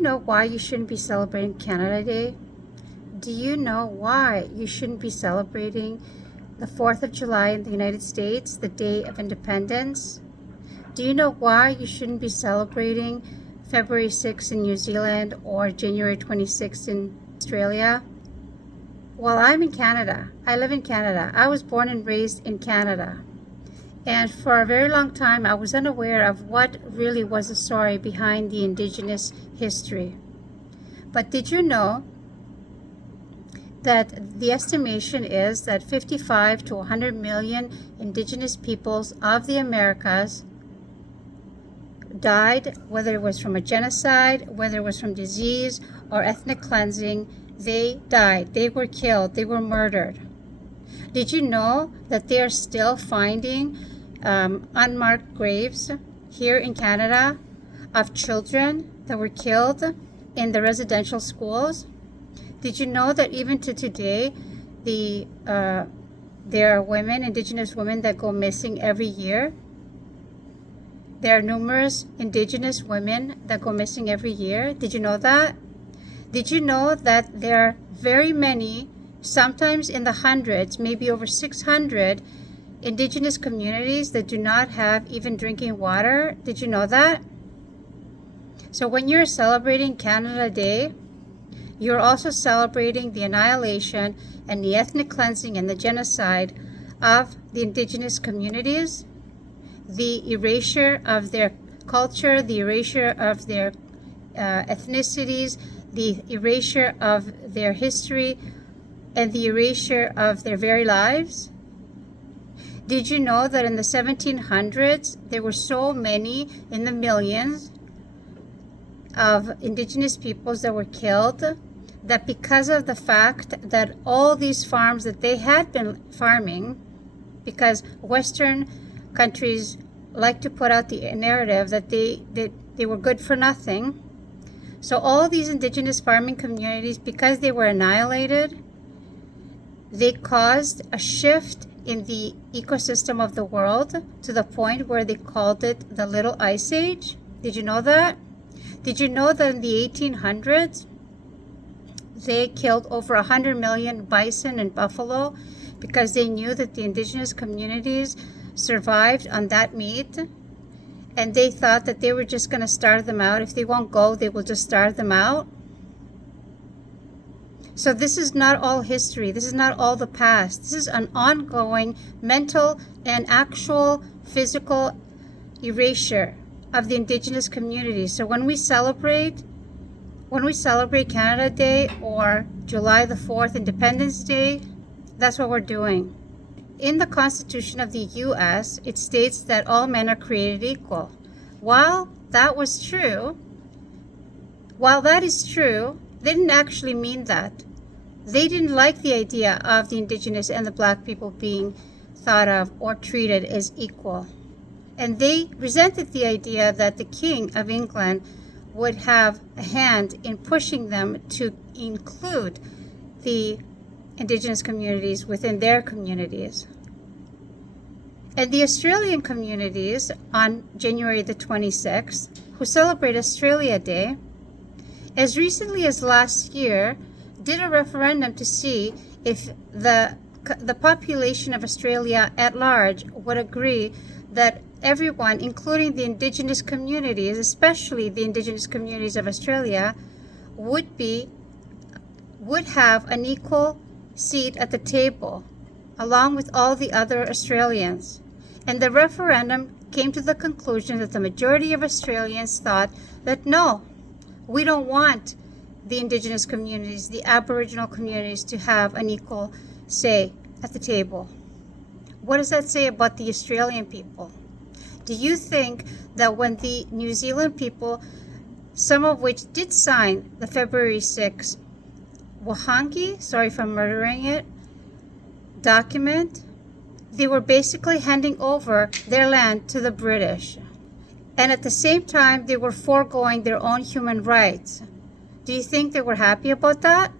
know why you shouldn't be celebrating Canada Day? Do you know why you shouldn't be celebrating the 4th of July in the United States, the Day of Independence? Do you know why you shouldn't be celebrating February 6th in New Zealand or January 26th in Australia? Well, I'm in Canada. I live in Canada. I was born and raised in Canada. And for a very long time, I was unaware of what really was the story behind the indigenous history. But did you know that the estimation is that 55 to 100 million indigenous peoples of the Americas died, whether it was from a genocide, whether it was from disease or ethnic cleansing? They died. They were killed. They were murdered. Did you know that they are still finding unmarked graves here in Canada of children that were killed in the residential schools? Did you know that even to today, there are women, indigenous women, that go missing every year? There are numerous indigenous women that go missing every year. Did you know that? Did you know that there are very many, sometimes in the hundreds, maybe over 600 indigenous communities that do not have even drinking water? Did you know that? So when you're celebrating Canada Day, you're also celebrating the annihilation and the ethnic cleansing and the genocide of the indigenous communities, the erasure of their culture, the erasure of their ethnicities, the erasure of their history, and the erasure of their very lives. Did you know that in the 1700s, there were so many, in the millions, of indigenous peoples that were killed, that because of the fact that all these farms that they had been farming, because Western countries like to put out the narrative that they were good for nothing. So all these indigenous farming communities, because they were annihilated, they caused a shift in the ecosystem of the world to the point where they called it the Little Ice Age. Did you know that? Did you know that in the 1800s, they killed over 100 million bison and buffalo because they knew that the indigenous communities survived on that meat? And they thought that they were just going to starve them out. If they won't go, they will just starve them out. So this is not all history. This is not all the past. This is an ongoing mental and actual physical erasure of the indigenous community. So when we celebrate Canada Day or July the 4th, Independence Day, that's what we're doing. In the Constitution of the U.S., it states that all men are created equal. While that is true, they didn't actually mean that. They didn't like the idea of the indigenous and the black people being thought of or treated as equal. And they resented the idea that the King of England would have a hand in pushing them to include the indigenous communities within their communities. And the Australian communities on January the 26th, who celebrate Australia Day, as recently as last year, did a referendum to see if the population of Australia at large would agree that everyone, including the indigenous communities, especially the indigenous communities of Australia, would have an equal seat at the table, along with all the other Australians. And the referendum came to the conclusion that the majority of Australians thought that no, we don't want the indigenous communities, the Aboriginal communities, to have an equal say at the table. What does that say about the Australian people? Do you think that when the New Zealand people, some of which did sign the February 6th Wahangi, sorry if I'm murdering it, document, they were basically handing over their land to the British. And at the same time, they were foregoing their own human rights. Do you think they were happy about that?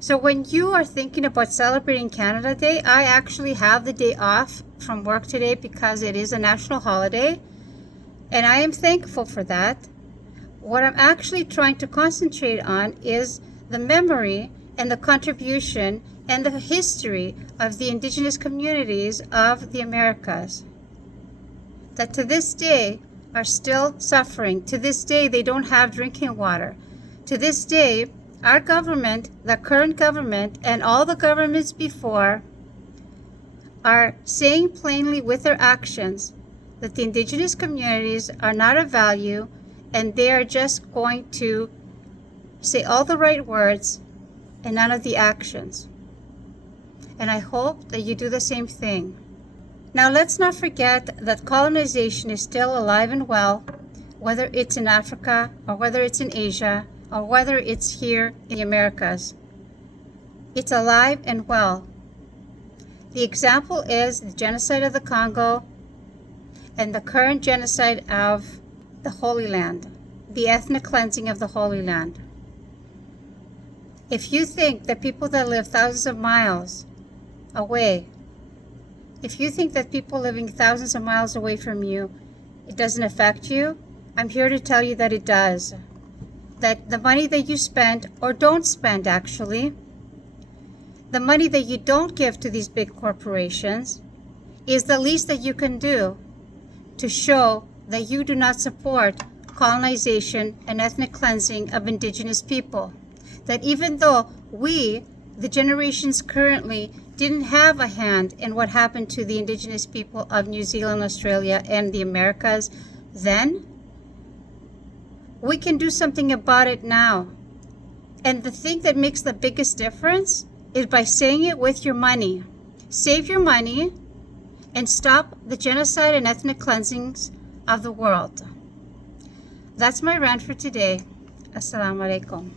So when you are thinking about celebrating Canada Day, I actually have the day off from work today because it is a national holiday. And I am thankful for that. What I'm actually trying to concentrate on is the memory and the contribution and the history of the indigenous communities of the Americas that to this day are still suffering. To this day, they don't have drinking water. To this day, our government, the current government, and all the governments before are saying plainly with their actions that the indigenous communities are not of value, and they are just going to say all the right words and none of the actions. And I hope that you do the same thing. Now, let's not forget that colonization is still alive and well, whether it's in Africa or whether it's in Asia or whether it's here in the Americas. It's alive and well. The example is the genocide of the Congo and the current genocide of the Holy Land, the ethnic cleansing of the Holy Land. If you think that people that live thousands of miles away, if you think that people living thousands of miles away from you, it doesn't affect you, I'm here to tell you that it does. That the money that you spend, or don't spend actually, the money that you don't give to these big corporations is the least that you can do to show that you do not support colonization and ethnic cleansing of indigenous people. That even though we, the generations currently, didn't have a hand in what happened to the indigenous people of New Zealand, Australia, and the Americas then, we can do something about it now. And the thing that makes the biggest difference is by saying it with your money. Save your money and stop the genocide and ethnic cleansings of the world. That's my rant for today. Assalamu alaikum.